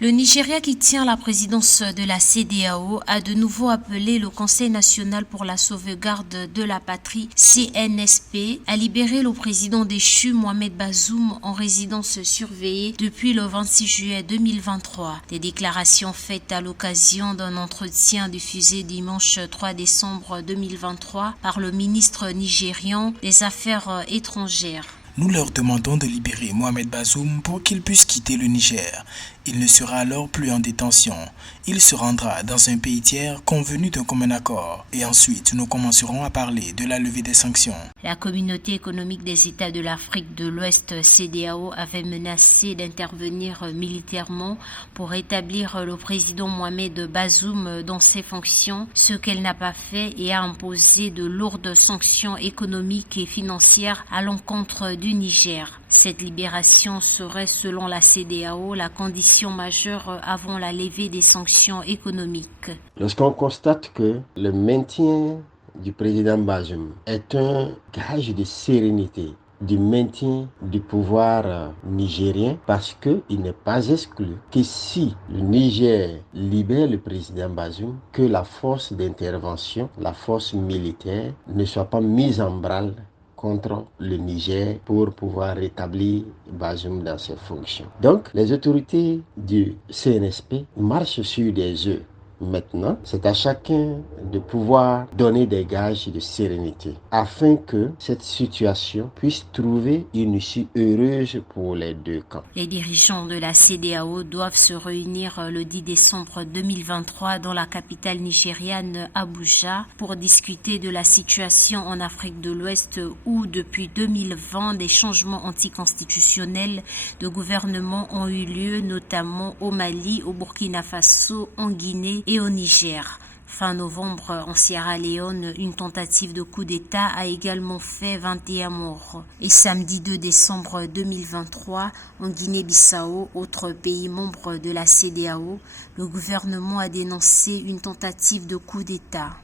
Le Nigeria, qui tient la présidence de la CEDEAO, a de nouveau appelé le Conseil national pour la sauvegarde de la patrie, CNSP, à libérer le président déchu Mohamed Bazoum en résidence surveillée depuis le 26 juillet 2023. Des déclarations faites à l'occasion d'un entretien diffusé dimanche 3 décembre 2023 par le ministre nigérian des Affaires étrangères. Nous leur demandons de libérer Mohamed Bazoum pour qu'il puisse quitter le Niger. Il ne sera alors plus en détention. Il se rendra dans un pays tiers convenu d'un commun accord. Et ensuite, nous commencerons à parler de la levée des sanctions. La communauté économique des États de l'Afrique de l'Ouest, CEDEAO, avait menacé d'intervenir militairement pour rétablir le président Mohamed Bazoum dans ses fonctions, ce qu'elle n'a pas fait, et a imposé de lourdes sanctions économiques et financières à l'encontre du Niger. Cette libération serait, selon la CEDEAO, la condition majeure avant la levée des sanctions économiques. Lorsqu'on constate que le maintien du président Bazoum est un gage de sérénité, du maintien du pouvoir nigérien, parce qu'il n'est pas exclu que si le Niger libère le président Bazoum, que la force d'intervention, la force militaire, ne soit pas mise en branle contre le Niger pour pouvoir rétablir Bazoum dans ses fonctions. Donc, les autorités du CNSP marchent sur des œufs. Maintenant, c'est à chacun de pouvoir donner des gages de sérénité afin que cette situation puisse trouver une issue heureuse pour les deux camps. Les dirigeants de la CEDEAO doivent se réunir le 10 décembre 2023 dans la capitale nigériane Abuja pour discuter de la situation en Afrique de l'Ouest où, depuis 2020, des changements anticonstitutionnels de gouvernement ont eu lieu, notamment au Mali, au Burkina Faso, en Guinée et au Niger. Fin novembre, en Sierra Leone, une tentative de coup d'État a également fait 21 morts. Et samedi 2 décembre 2023, en Guinée-Bissau, autre pays membre de la CEDEAO, le gouvernement a dénoncé une tentative de coup d'État.